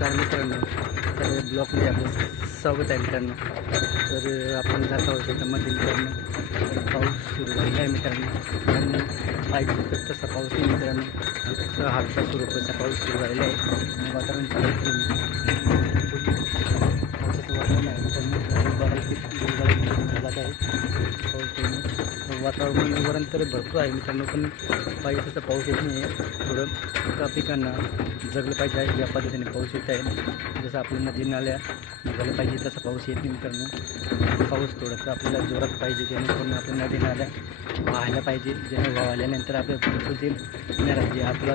नमस्कार मित्रांनो. तर ब्लॉकमध्ये आपलं स्वागत आहे मित्रांनो. तर आपण जात आहोत शेतामध्ये मित्रांनो तर पाऊस सुरू झालेला आहे मित्रांनो. आणि पाहिजे तसा पाऊस आहे मित्रांनो. हलका स्वरूपाचा पाऊस सुरू झालेला आहे. वातावरण चालू आहे पावसाचं वातावरण आहे मित्रांनो बऱ्यापैकी जात आहे पाऊस येणे वातावरण वरण तर भरपूर आहे. मित्रांनो पण पाहिजे तसं पाऊस येत नाही आहे थोडं त्या पिकांना जगलं पाहिजे आहे ज्या पद्धतीने पाऊस येत आहे. जसं आपल्या नदी नाल्या निघायला पाहिजे तसं पाऊस येत नाही मित्रांनो. पाऊस थोडंसं आपल्याला जोरात पाहिजे जेणेकरून आपल्या नदी नाल्या वाहायला पाहिजे. जेणे वाहल्यानंतर आपल्या परिस्थिती येणार जे आपलं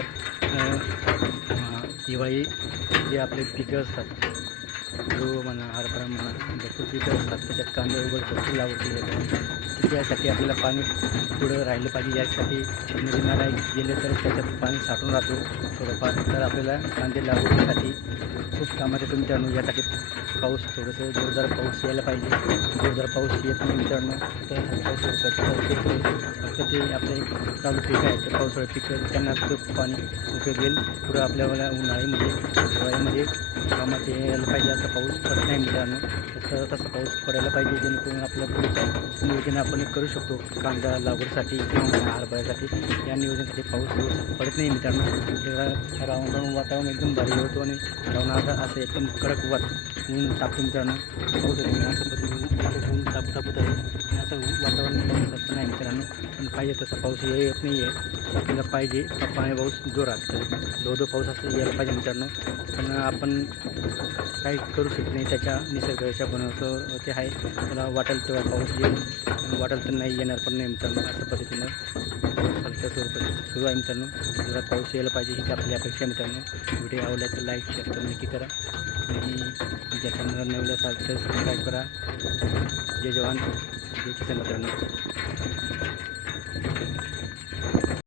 दिवाळी जे आपले पिकं असतात गहू म्हणा हरभरा म्हणा भरपूर पिकं असतात त्याच्यात कांदे वगैरे भरपूर लावले जातात त्यासाठी आपल्याला पाणी पुढं राहिलं पाहिजे. यासाठी नदी नाला गेले तर त्याच्यात पाणी साठून राहतो थोडंफार. तर आपल्याला कांदे लागवडीसाठी खूप कामात येतो मित्रांनो यासाठी पाऊस थोडंसं जोरदार पाऊस यायला पाहिजे. जोरदार पाऊस येत नाही मित्रांनो. तर फक्त ते आपले चालू पीक आहे. ते पावसाळ्यात पिकं त्यांना तो पाणी उपयोग येईल पुढं आपल्याला उन्हाळ्यामध्ये हिवाळ्यामध्ये कामात यायला पाहिजे असा पाऊस पडतो नाही मित्रांनो तसं तसा पाऊस पडायला पाहिजे जेणेकरून आपल्या पुढच्या नियोजन आपण करू शकतो. कांदा लागवडीसाठी किंवा हरभऱ्यासाठी या नियोजनासाठी पाऊस पडत नाही मित्रांनो. तर राहून राहून वातावरण एकदम भारी होतो आणि राहून असं एकदम कडक वात ऊन तापतो मित्रांनो. पाऊस असं पद्धतीने ऊन ताप तापत आहे. असं वातावरण पावसाचं नाही. पण पाहिजे तसा पाऊस येत नाही आहे. आपल्याला पाहिजे पाणी पाऊस जोरात तर धो धो पाऊस असं यायला पाहिजे मित्रांनो. पण आपण काही करू शकत नाही. त्याच्या निसर्गाच्या बनवतो ते आहे. त्याला वाटेल तेव्हा पाऊस येईल. वाटेल तर नाही येणार पण नाही मित्रांनो अशा पद्धतीनं हलक्या स्वरूपात सुरू आहे मित्रांनो. जरा पाऊस यायला पाहिजे ही आपली अपेक्षा मित्रांनो. व्हिडिओ आवडला तर लाईक शेअर करून नक्की करा. आणि ज्या चॅनलला नवीन असाल तर सबस्क्राईब करा. जय जवान. जय किसान मित्रांनो.